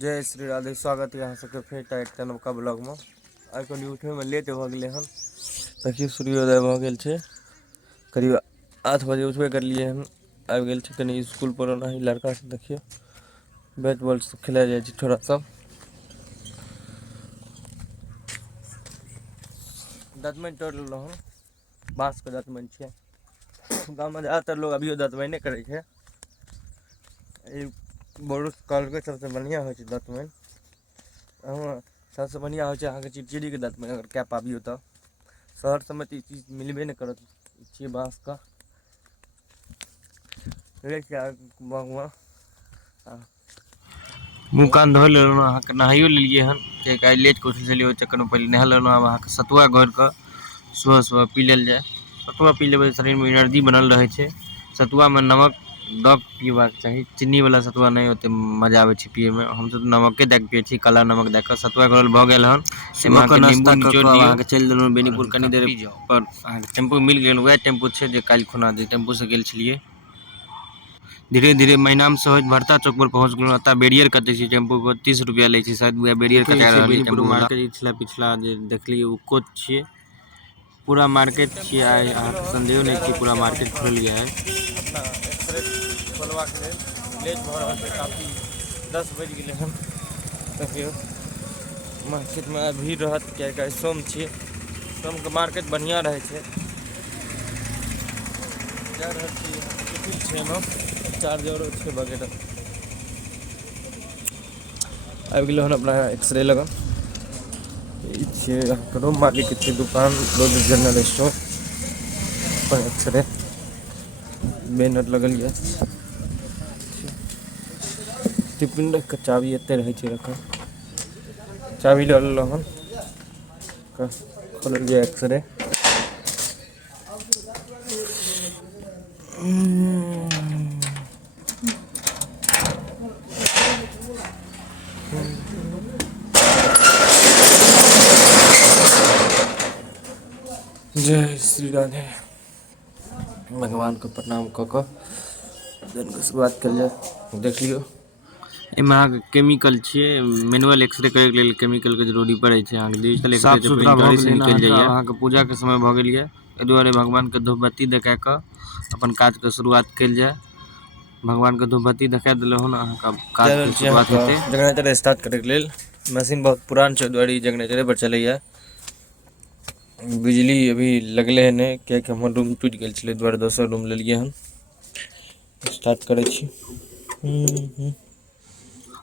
जय श्री राधे। स्वागत है अहाँ सबके फेर एकटा नवका ब्लॉग में। आई कनी उठे में लेट भ गेलै हन। देखिए सूर्योदय भ गेल छै, करीब 8 बजे उठबे करलिए हन। आबि गेल छै कनी स्कूल पर ओना ही लड़का से देखिए बैट बॉल सब खेला जाइ छै थोड़ा सा। दतमनि तोड़ लेलहुँ हन, बाँस के दतमनि छियै। गाँव में ज़्यादातर लोग अभियो दतमनि करे छै। बोरुस कॉल के सबसे बढ़िया हो दतमनि। सबसे बढ़िया हो अहाँ के चिड़चिड़ी के दतमनि, अगर कै पाबियो तो। शहर सब में तो चीज मिलबे नहीं करत छियै बाँस का। मुँह कान धो लेलहुँ, अहाँ के नहाइयो लेलिए हन कियाकि आइ लेट के उठल छलियै, ओहि चक्कर में पहले नहा लेलहुँ। आब अहाँ के सतुआ घोर के सुबह सुबह पी लेल जाय। सतुआ पी लेबै शरीर में एनर्जी बनल रहे छै। सतुआ में नमक दऽ के पीबाक चाही, चीनी वाला सतुआ नहीं ओते मजा आबै छै पिए में। हम सब नमके दे के पिए छी, काला नमक दे के। सतुआ घोरल भ गेल हन, एमे के नाश्ता निचोड़ दियौ। अहाँ के चलि देलहुँ बेनीपुर, कनी देर पर अहाँ के टेम्पू मिल गेल। वह टेम्पू छै जे काल्हि खुना जे टेम्पू से गेल छलियै। धीरे धीरे मैनाम से भरता चौक पर पहुंच गेलहुँ। एतऽ बैरियर कटे छै टेम्पू के, 30 रुपया लै छै शायद। वह बैरियर कटा रहल छै टेम्पू वाला। पिछला पिछला जे देखलियै ओ कोच छियै, पूरा मार्केट छियै। आइ अहाँ के संदेहो नहीं कि पूरा मार्केट खुलल ये आइ। अपना एक्सरे खोलवा के लेल लेट भ रहल छै काफी, 10 बज गेलै हन। देखियो मार्केट में भीड़ रहत कियाकि आइ सोम छियै। सोम के मार्केट बढ़िया रहे छै। जा रहल छी टिफिन छै एमे, चार्जरो छै वगैरह। आबि गेलहुँ हन अपना एक्सरे लग। ई छियै अहाँके रोम मालिक के छियै दुकान, रोड जनरल स्टोर पर एक्सरे बैनर लगल ये। टिफिन रख के चाभी एते रहे छै रखल, चाभी लऽ लेलहुँ हन। खोललियै एक्सरे। जय श्री राधे। भगवान को प्रणाम कऽ कऽ दिन के शुरुआत कल जाए। देख लियो एमे अहाँ के केमिकल छियै, मैनुअल एक्सरे करे के लेल केमिकल के जरूरी पड़े छै। अहाँ के डिजिटल एक्सरे साफ सुथरा भऽ गेलै, निकलि जाइए। अहाँ के पूजा के समय भऽ गेल ये, एहि दुआरे भगवान के धूप बत्ती देखा कऽ अपन काज के शुरुआत कल जाए। भगवान के धूप बत्ती देखा देलहुँ हन, अहाँ के काज के शुरुआत हेतै। जनरेटर स्टार्ट करे के लेल मशीन बहुत पुरान छै, दुआरे जनरेटरे पर चलैया। बिजली अभी लगले है नहीं, कियाकि हमर रूम टूटि गेल छलै, दुआरे दोसर रूम लेलिए हन। स्टार्ट करे छी।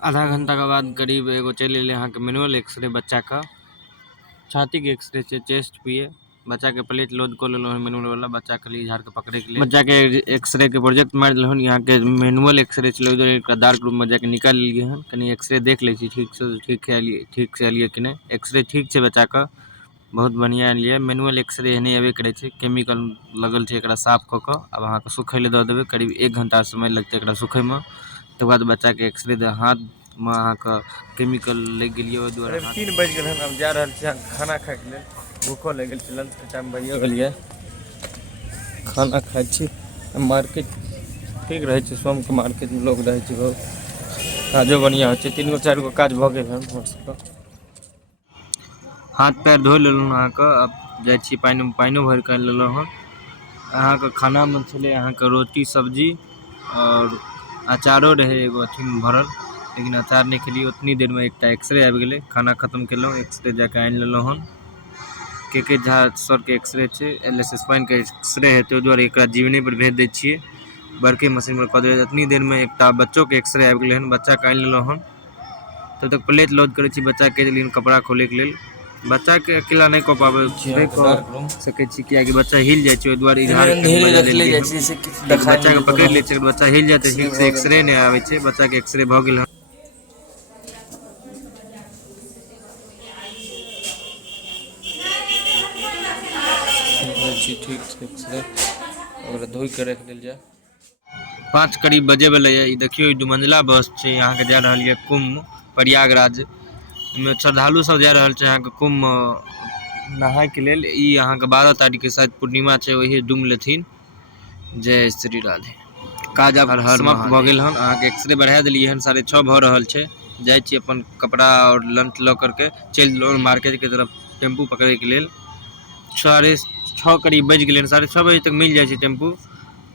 आधा घंटा के बाद करीब एगो चलि एलै अहाँ के मैनुअल एक्सरे बच्चा का। छाती के एक्सरे छै, चेस्ट पे बच्चा के प्लेट लोड कर लेलहुँ हन मैनुअल वाला, बच्चा के लिए झाड़ के पकड़े के लिए। बच्चा के एक्सरे के प्रोजेक्ट मार देलहुँ हन। यहाँ के मैनुअल एक्सरे चलो डार्क रूम में जाके निकाल लिए हन। कनी एक्सरे देख ले छी ठीक से, ठीक से एलिए कि नहीं। एक्सरे ठीक छै बच्चा का, बहुत बढ़िया एलिए। मैनुअल एक्सरे एहने अबे करे छै, केमिकल लगल छै एकरा साफ क के। अब अहाँ के सुखै ले दऽ देबै, करीब 1 घंटा समय लगतै एकरा सुखै में। तकर बाद बच्चा के एक्सरे हाथ में अहाँ के केमिकल लग गेलिए, ओहि दुआरे 3 बज गेल हन। अब जा रहल छी खाना खाए के लेल, भूखो लग गेल छै, लंच के टाइम भइए गेल ये। खाना खाए छी। मार्केट ठीक रहे छै, सोम के मार्केट में लोग रहे छै बहुत, काजो बढ़िया होइ छै। 3 गो 4 गो काज भऽ गेल हन हमर सबके। हाथ पैर धो लेलहुँ अहाँ के। अब जाइ छी पानिओ भरि के लेलहुँ हन। अहाँ के खाना में छलै अहाँ के रोटी सब्जी और अचारो रहे एगो अथी में भरल, लेकिन अचार नहीं खेलिए। उतनी देर में एकटा एक्सरे आबि गेलै, खाना खत्म केलहुँ, एक्सरे जाके आनि लेलहुँ हन। के झा सर के एक्सरे छै, LS स्पाइन के एक्सरे हेतै, ओहि दुआरे एकरा जीवने पर भेज दै छियै, बड़के मशीन पर कऽ देबै। इतनी देर में एकटा बच्चों के एक्सरे आबि गेलै हन, बच्चा के आनि लेलहुँ हन। तब तक प्लेट लोड करे छी बच्चा के लिए, कपड़ा खोले के लेल। बच्चा के अकेला नहीं कऽ पाबै, नहीं कऽ सकै छी कियाकि बच्चा हिल जाइ छै, ओहि दुआरे इधर बजा लेलिए हन। बच्चा के पकड़ि लै छै, बच्चा हिल जाए तऽ ठीक से एक्सरे नहीं आबै छै। बच्चा के एक्सरे भऽ गेल हन। ठीक से एक्सरे ओकरा धोई के रख देल जाए। 5 करीब बजे वाला ये। देखियो 2 मंजिला बस छै, यहाँ के जा रहल ये कुंभ प्रयागराज में। श्रद्धालु सब जा रहल छै यहाँ के कुंभ नहाय के लेल। ई अहाँ के 12 तारीख के शायद पूर्णिमा छै, वही डूम लेथिन। जय श्री राधे। काज अब समाप्त भऽ गेल हन। अहाँ के एक्सरे बढ़ा देलिए हन, 6:30 भऽ रहल छै। जाए छी अपन कपड़ा और लंच ल करके चल देलहुँ मार्केट के तरफ टेम्पू पकड़े के लेल। 6:30 करीब बज गए, 6:30 बजे तक मिल जाए टेम्पू।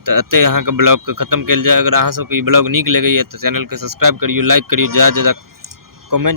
तो एते अहाँ के ब्लॉग के खत्म कल जाए। अगर अहाँ सबके ब्लॉग निक लगे तो चैनल के सब्सक्राइब करियो, लाइक करियो, ज़्यादा कमेंट